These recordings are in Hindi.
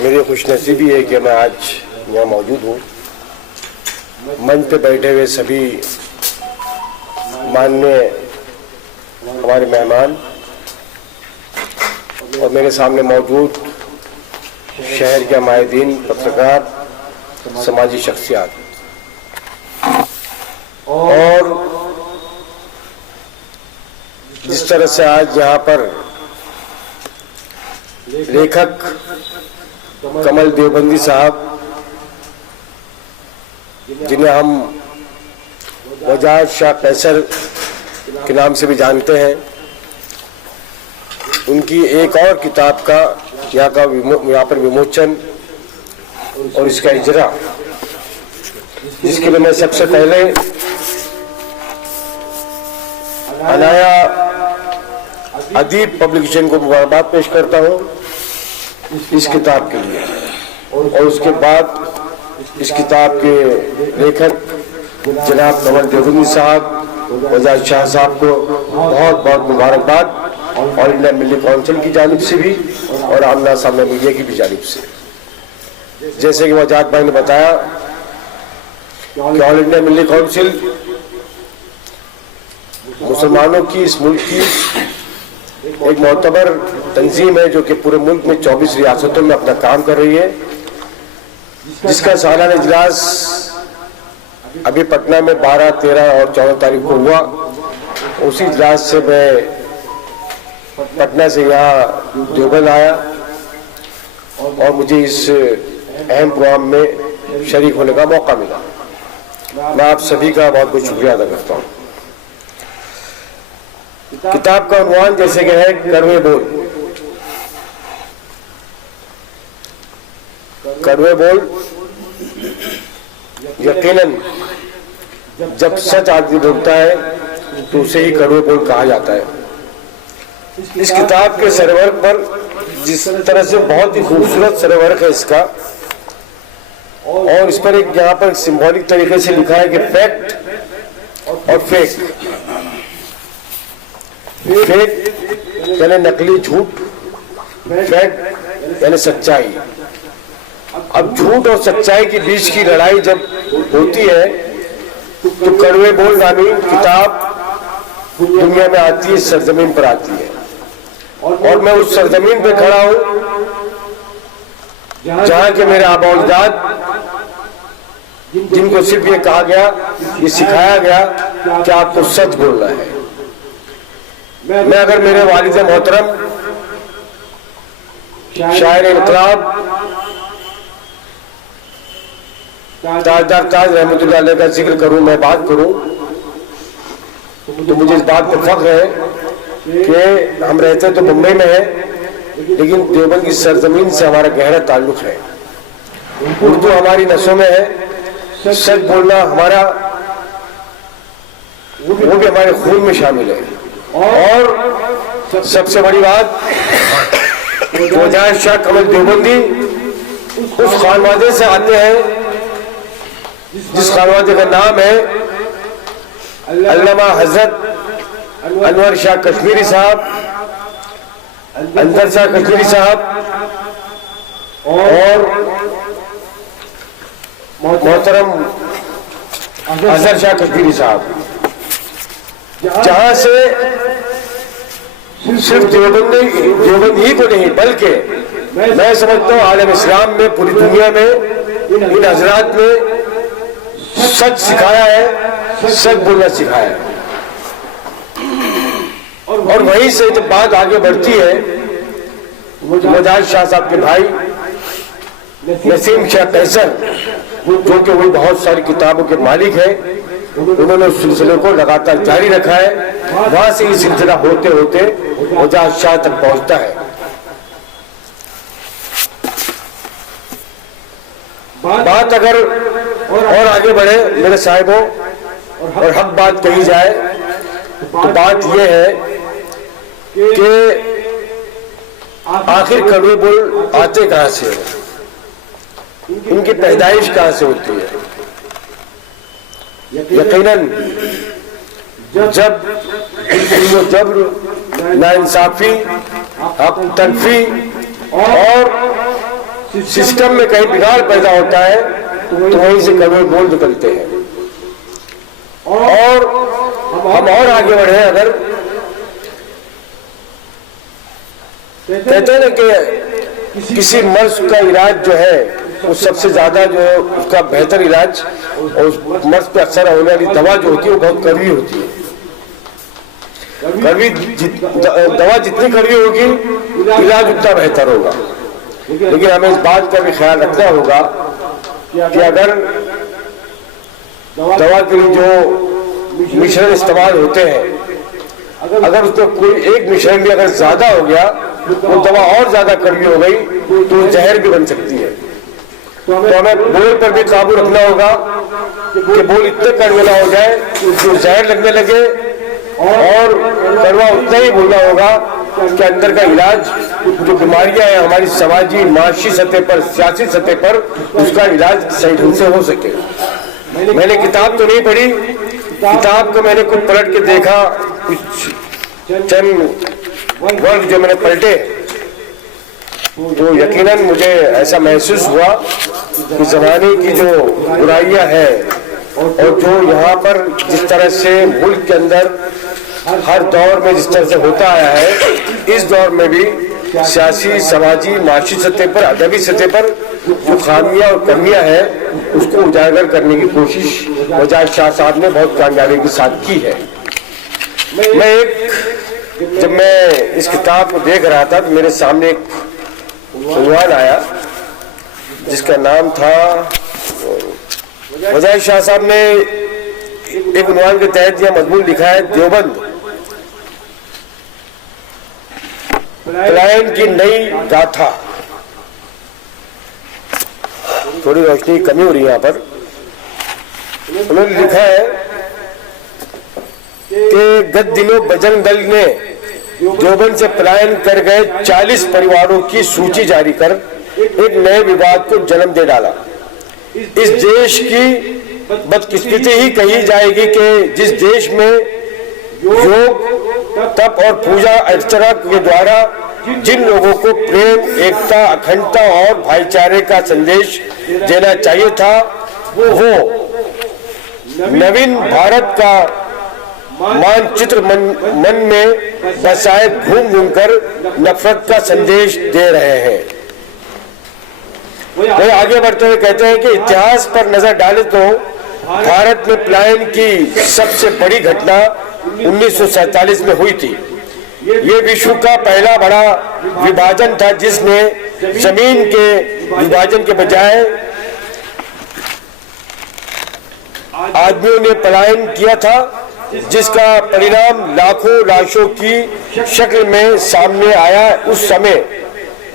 मेरी खुशनसीबी है कि मैं आज यहाँ मौजूद हूँ। मंच पे बैठे हुए सभी माननीय हमारे मेहमान और मेरे सामने मौजूद शहर के माहिदीन, पत्रकार, समाजी शख्सियात और जिस तरह से आज यहाँ पर लेखक कमल देवबंदी साहब, जिन्हें हम वजाहत शाह कैसर के नाम से भी जानते हैं, उनकी एक और किताब का यहाँ पर विमोचन और इसका इजरा, जिसके लिए मैं सबसे पहले अनाया अदीब पब्लिकेशन को मुबारकबाद पेश करता हूँ इस किताब के लिए, और उसके बाद इस किताब के लेखक जनाब कमल देवबंदी साहब, वजाहत शाह साहब को बहुत बहुत मुबारकबाद, ऑल इंडिया मिल्ली काउंसिल की जानिब से भी और आमना सामना मीडिया की भी जानिब से। जैसे कि वजाहत भाई ने बताया कि ऑल इंडिया मिल्ली काउंसिल मुसलमानों की इस मुल्क की एक मोतबर तंजीम है जो कि पूरे मुल्क में 24 रियासतों में अपना काम कर रही है, जिसका सालाना इजलास अभी पटना में 12, 13 और 14 तारीख को हुआ। उसी इजलास से मैं पटना से यहाँ देवबंद आया और मुझे इस अहम प्रोग्राम में शरीक होने का मौका मिला। मैं आप सभी का बहुत बहुत शुक्रिया अदा करता हूँ। किताब का उन्वान जैसे कि है कड़वे बोल। कड़वे बोल यकीनन जब सच आदमी बोलता है तो उसे ही कड़वे बोल कहा जाता है। इस किताब के सरवर्क पर जिस तरह से बहुत ही खूबसूरत सरवर्क है इसका, और इस पर एक यहाँ पर सिंबॉलिक तरीके से लिखा है कि फैक्ट और फेक। फेक यानी नकली झूठ, फैक्ट यानी सच्चाई। अब झूठ और सच्चाई के बीच की लड़ाई जब होती है तो कड़वे बोल नामी किताब दुनिया में आती है, सरजमीन पर आती है, और मैं उस सरजमीन पे खड़ा हूं जहां के मेरे आबा-ओ-अजदाद, जिनको सिर्फ ये कहा गया, ये सिखाया गया कि आपको सच बोलना है। मैं अगर मेरे वालिद मोहतरम शायर इनकलाब ताजदार ताज रहमतुल्लाह अलैह का जिक्र करूं, मैं बात करूं, तो मुझे इस बात पर फख्र है कि हम रहते तो मुंबई में है, लेकिन देवबंद की सरजमीन से हमारा गहरा ताल्लुक है। उर्दू हमारी नसों में है, सच बोलना हमारा, वो भी हमारे खून में शामिल है। और सबसे बड़ी बात, वजाहत शाह कमल देवबंदी उस खानवादे से आते हैं जिस खानवादे का नाम है अल्लामा हजरत अनवर शाह कश्मीरी साहब, अंदर शाह कश्मीरी साहब और मोहतरम अजहर शाह कश्मीरी साहब, जहां से सिर्फ देवबंद ही को नहीं बल्कि मैं समझता हूँ आलम इस्लाम में, पूरी दुनिया में इन हजरात ने सच सिखाया है, सच बोलना सिखाया है। और वहीं से जब बात आगे बढ़ती है, वजाहत शाह साहब के भाई नसीम शाह कैसर, जो कि वही बहुत सारी किताबों के मालिक है, उन्होंने उस सिलसिले को लगातार जारी रखा है। वहां से ये सिलसिला होते होते वजाहत शाह तक पहुंचता है। बात अगर और आगे बढ़े मेरे साहिबों और हक बात कही जाए तो बात यह है कि आखिर कड़वे बोल आते कहां से है, इनकी पैदाइश कहां से होती है। यकीनन जब जबर, नाइंसाफी, हक तलफी और सिस्टम में कहीं बिगाड़ पैदा होता है तो वहीं से कड़वे बोल निकलते हैं। और हम और आगे बढ़े, अगर कहते हैं ना कि किसी मर्ज का इलाज जो है वो सबसे ज्यादा जो है उसका बेहतर इलाज और उस मर्ज पे असर होने वाली दवा जो होती है वो बहुत कड़वी होती है। दवा जितनी कड़वी होगी इलाज उतना बेहतर होगा। लेकिन हमें इस बात का भी ख्याल रखना होगा कि अगर दवा के लिए जो मिश्रण इस्तेमाल होते हैं, अगर उसमें कोई एक मिश्रण भी अगर ज्यादा हो गया, वो दवा और ज्यादा कड़वी हो गई तो जहर भी बन सकती है। तो हमें बोल पर भी काबू रखना होगा कि बोल इतने कड़वे ना हो जाए जो जहर लगने लगे, और कड़वा उतना ही बोलना होगा कि अंदर का इलाज, जो बीमारियां हैं हमारी समाजी माशी सतह पर, सियासी सतह पर, उसका इलाज सही ढंग से हो सके। मैंने किताब तो नहीं पढ़ी, किताब को मैंने कुछ पलट के देखा, कुछ चंद वर्ड जो मैंने पलटे तो यकीनन मुझे ऐसा महसूस हुआ कि जमाने की जो बुराइयां हैं और जो यहाँ पर जिस तरह से मुल्क के अंदर हर दौर में जिस तरह से होता आया है, इस दौर में भी सियासी समाजी माशी सतह पर, अदबी सतह पर जो खामियां और कमियां हैं उसको उजागर करने की कोशिश वजाद शाह साहब ने बहुत कामयाबी के साथ की है। जब मैं इस किताब को देख रहा था तो मेरे सामने एक उन्वान आया जिसका नाम था, वजाद शाह साहब ने एक उन्वान के तहत यह मजमून लिखा है, देवबंद पलायन की नई गाथा। थोड़ी रोशनी की कमी हो रही है यहाँ पर। उन्होंने लिखा है कि गत दिनों बजरंग दल ने देवबंद से पलायन कर गए 40 परिवारों की सूची जारी कर एक नए विवाद को जन्म दे डाला। इस देश की बदकिस्मती ही कही जाएगी कि जिस देश में योग, तप और पूजा अर्चना के द्वारा जिन लोगों को प्रेम, एकता, अखंडता और भाईचारे का संदेश देना चाहिए था, वो नवीन भारत का मानचित्र मन में बसाए घूम घूम कर नफरत का संदेश दे रहे हैं। वो आगे बढ़ते हुए कहते हैं कि इतिहास पर नजर डाले तो भारत में पलायन की सबसे बड़ी घटना 1947 में हुई थी। ये विश्व का पहला बड़ा विभाजन था जिसने जमीन के विभाजन के बजाय आदमियों ने पलायन किया था, जिसका परिणाम लाखों लाशों की शक्ल में सामने आया। उस समय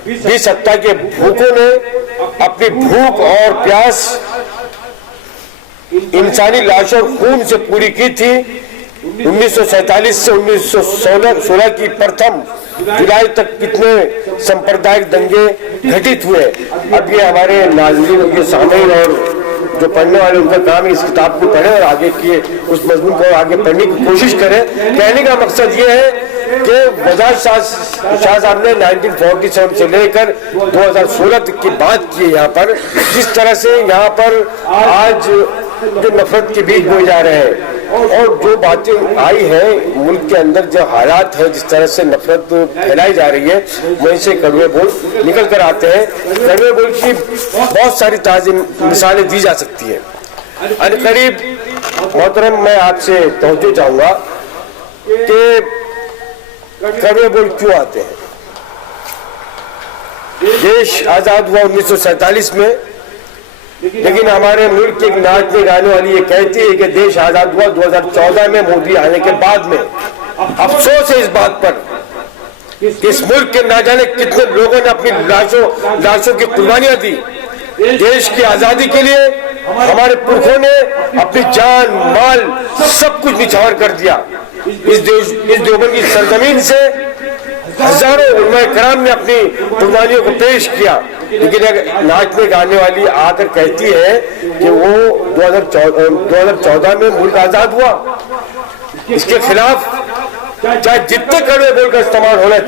भी सत्ता के भूखों ने अपनी भूख और प्यास इंसानी लाशों और खून से पूरी की थी। 1947 से 1916 की प्रथम जुलाई तक कितने सांप्रदायिक दंगे घटित हुए। अब ये हमारे नाज़रीन के सामईन और जो पढ़ने वाले उनका काम है इस किताब को पढ़े और आगे की उस मजमून को आगे पढ़ने की कोशिश करें। कहने का मकसद ये है कि वजाद शाह साहब ने 1947 से लेकर 2016 तक की बात की है। यहाँ पर जिस तरह से यहाँ पर आज जो नफरत के बीज बोए जा रहे हैं और जो बातें आई है मुल्क के अंदर, जो हालात है, जिस तरह से नफरत फैलाई जा रही है, वहीं से कड़वे बोल निकल कर आते हैं। कड़वे बोल की बहुत सारी ताज़ी मिसालें दी जा सकती है। अनकरीब मोहतरम मैं आपसे तवज्जो चाहूंगा कि कड़वे बोल क्यों आते हैं। देश आजाद हुआ 1947 में, लेकिन हमारे मुल्क की एक नाचने गाने वाली ये कहती है कि देश आजाद हुआ 2014 में मोदी आने के बाद में। अफसोस है इस बात पर कि इस मुल्क के ना जाने कितने लोगों ने अपनी लाशों की कुर्बानियां दी। देश की आजादी के लिए हमारे पुरखों ने अपनी जान माल सब कुछ निछावर कर दिया। इस देवबंद की सरजमीन से हजारों उलमाए कराम ने अपनी कुर्बानियों को पेश किया। लेकिन नाचने गाने वाली आकर कहती है कि वो 2014 में मुल्क आजाद हुआ। इसके खिलाफ चाहे जितने कड़वे बोल का इस्तेमाल होने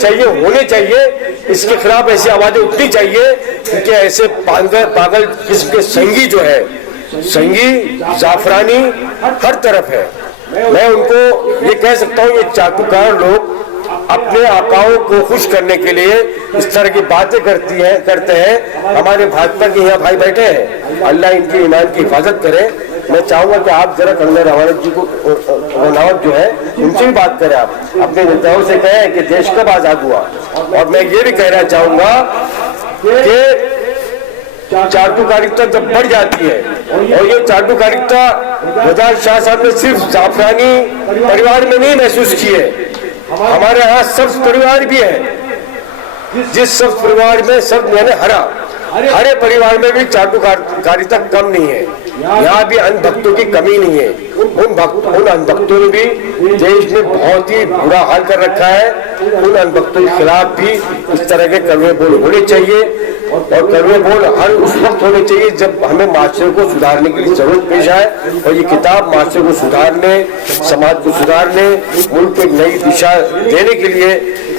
चाहिए, इसके खिलाफ ऐसी आवाजें उठनी चाहिए, क्योंकि ऐसे पागल किस्म के संगी जो है, संगी जाफरानी हर तरफ है। मैं उनको ये कह सकता हूँ, ये चाटुकार लोग अपने आकाओं को खुश करने के लिए इस तरह की बातें करते हैं। हमारे भाजपा के यहाँ भाई बैठे हैं, अल्लाह इनकी ईमान की हिफाजत करे। मैं चाहूंगा कि आप जरा कंगना रनावत जी को रनावत जो है उनसे भी बात करें, आप अपने नेताओं से कहें कि देश कब आजाद हुआ। और मैं ये भी कहना चाहूंगा कि चाटुकारिता जब बढ़ जाती है, और ये चाटुकारिता वजार शाह साहब ने सिर्फ जाफरानी परिवार में नहीं महसूस की है, हमारे यहाँ सब परिवार भी है। जिस सब परिवार में सब यानी हरे परिवार में भी चाटुकारिता कम नहीं है। यहाँ भी अंधभक्तों की कमी नहीं है। उन अंधभक्तों ने भी देश में बहुत ही बुरा हाल कर रखा है। उन अंधभक्तों के खिलाफ भी इस तरह के कड़वे बोल होने चाहिए, और कड़वे बोल हर उस वक्त होने चाहिए जब हमें माशरे को सुधारने की जरूरत पेश आए। और ये किताब माशरे को सुधारने, समाज को सुधारने, मुल्क को एक नई दिशा देने के लिए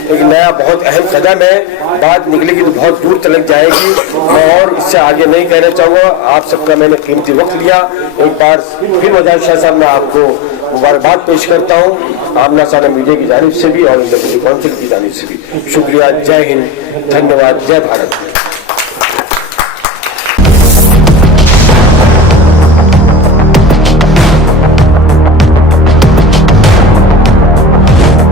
एक नया बहुत अहम कदम है। बात निकलेगी तो बहुत दूर तक जाएगी। मैं और इससे आगे नहीं कहना चाहूँगा। आप सबका मैंने कीमती वक्त लिया। एक बार फिर वजार शाह साहब मैं आपको मुबारकबाद पेश करता हूँ, आमना सामना मीडिया की जानिब से भी और इंडियन काउंसिल की जानिब से भी। शुक्रिया। जय हिंद, धन्यवाद, जय भारत।